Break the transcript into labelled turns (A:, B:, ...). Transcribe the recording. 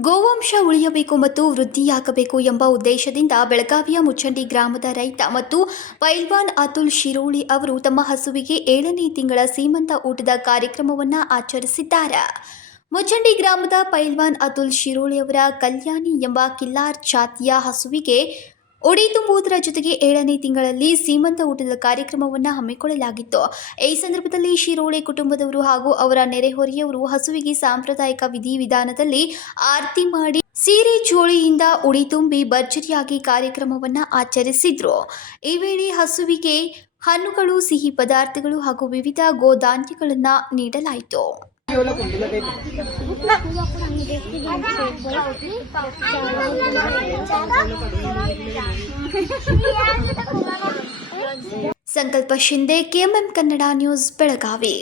A: ಗೋವಂಶ ಉಳಿಯಬೇಕು ಮತ್ತು ವೃದ್ಧಿಯಾಗಬೇಕು ಎಂಬ ಉದ್ದೇಶದಿಂದ ಬೆಳಗಾವಿಯ ಮುಚ್ಚಂಡಿ ಗ್ರಾಮದ ರೈತ ಮತ್ತು ಪೈಲ್ವಾನ್ ಅತುಲ್ ಶಿರೋಳಿ ಅವರು ತಮ್ಮ ಹಸುವಿಗೆ ಏಳನೇ ತಿಂಗಳ ಸೀಮಂತ ಊಟದ ಕಾರ್ಯಕ್ರಮವನ್ನು ಆಚರಿಸಿದ್ದಾರೆ. ಮುಚ್ಚಂಡಿ ಗ್ರಾಮದ ಪೈಲ್ವಾನ್ ಅತುಲ್ ಶಿರೋಳಿ ಅವರ ಕಲ್ಯಾಣಿ ಎಂಬ ಕಿಲ್ಲಾರ್ ಜಾತಿಯ ಹಸುವಿಗೆ ಉಡಿ ತುಂಬುವುದರ ಜೊತೆಗೆ ಏಳನೇ ತಿಂಗಳಲ್ಲಿ ಸೀಮಂತ ಊಟದ ಕಾರ್ಯಕ್ರಮವನ್ನು ಹಮ್ಮಿಕೊಳ್ಳಲಾಗಿತ್ತು. ಈ ಸಂದರ್ಭದಲ್ಲಿ ಶಿರೋಳೆ ಕುಟುಂಬದವರು ಹಾಗೂ ಅವರ ನೆರೆಹೊರೆಯವರು ಹಸುವಿಗೆ ಸಾಂಪ್ರದಾಯಿಕ ವಿಧಿವಿಧಾನದಲ್ಲಿ ಆರತಿ ಮಾಡಿ ಸೀರೆ ಚೋಳಿಯಿಂದ ಉಡಿ ತುಂಬಿ ಭರ್ಜರಿಯಾಗಿ ಕಾರ್ಯಕ್ರಮವನ್ನು ಆಚರಿಸಿದ್ರು. ಈ ವೇಳೆ ಹಸುವಿಗೆ ಹಣ್ಣುಗಳು, ಸಿಹಿ ಪದಾರ್ಥಗಳು ಹಾಗೂ ವಿವಿಧ ಗೋಧಾನ್ಯಗಳನ್ನು ನೀಡಲಾಯಿತು. Sankalp Shinde KMM Kannada news Belagavi